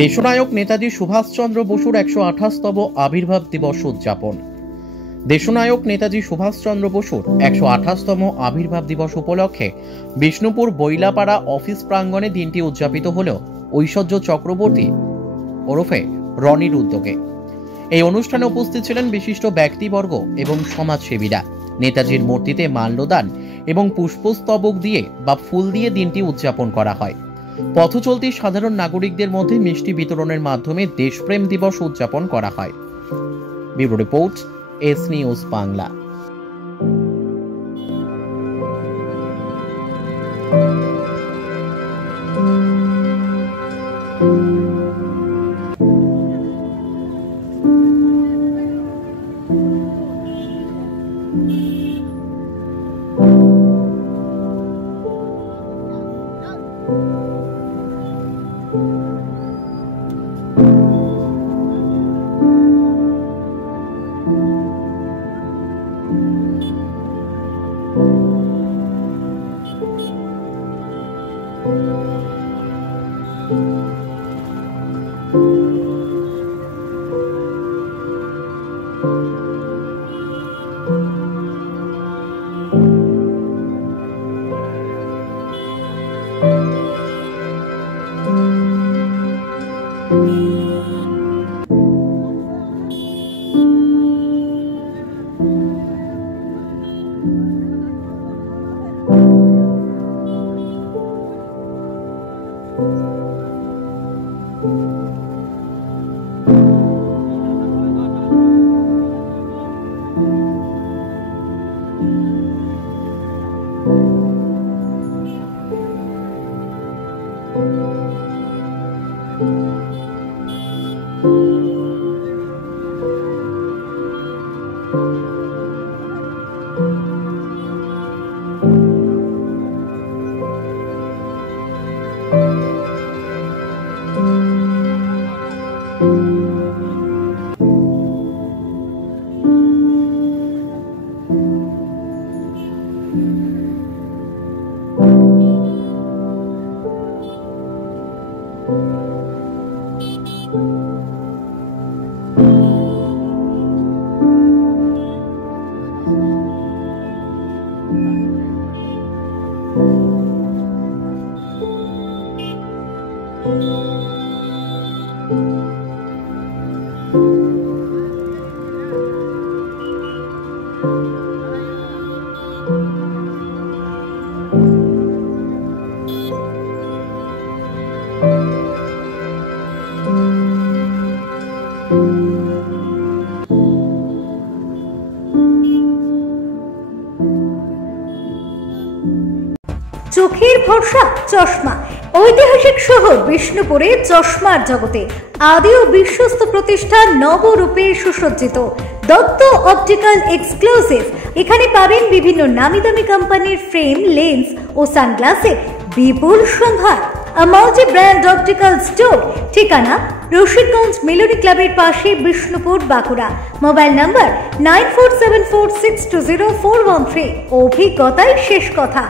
দেশনায়ক নেতাজি সুভাষচন্দ্র বসুর 128তম আবির্ভাব দিবস উদযাপন। দেশনায়ক নেতাজি সুভাষচন্দ্র বসুর 128তম আবির্ভাব দিবস উপলক্ষে বিষ্ণুপুর বইলাপাড়া অফিস প্রাঙ্গণে দিনটি উদযাপিত হল ঐশ্বর্য চক্রবর্তী ওরফে রনির উদ্যোগে। এই অনুষ্ঠানে উপস্থিত ছিলেন বিশিষ্ট ব্যক্তিবর্গ এবং সমাজসেবীরা। নেতাজির মূর্তিতে মাল্যদান এবং পুষ্পস্তবক দিয়ে বা ফুল দিয়ে দিনটি উদযাপন করা হয়। পথচলতি সাধারণ নাগরিকদের মধ্যে মিষ্টি বিতরণের মাধ্যমে দেশপ্রেম দিবস উদযাপন করা হয়। Bureau report, S news Bangla. চোখের ভরসা চশমা। ঐতিহাসিক শহর বিষ্ণুপুরে চশমার জগতে আদি ও বিশ্বস্ত প্রতিষ্ঠান নবরূপে সুসজ্জিত দত্ত অপটিক্যাল এক্সক্লুসিভ। এখানে পাবেন বিভিন্ন নামি দামি কোম্পানির ফ্রেম, লেন্স ও সানগ্লাসের বিপুল সম্ভার। Multi brand optical store. ঠিকানা রশিদগঞ্জ মিলনী ক্লাবের পাশে, বিষ্ণুপুর, বাঁকুড়া। Mobile number 9474620413। অভিজ্ঞতায় শেষ কথা।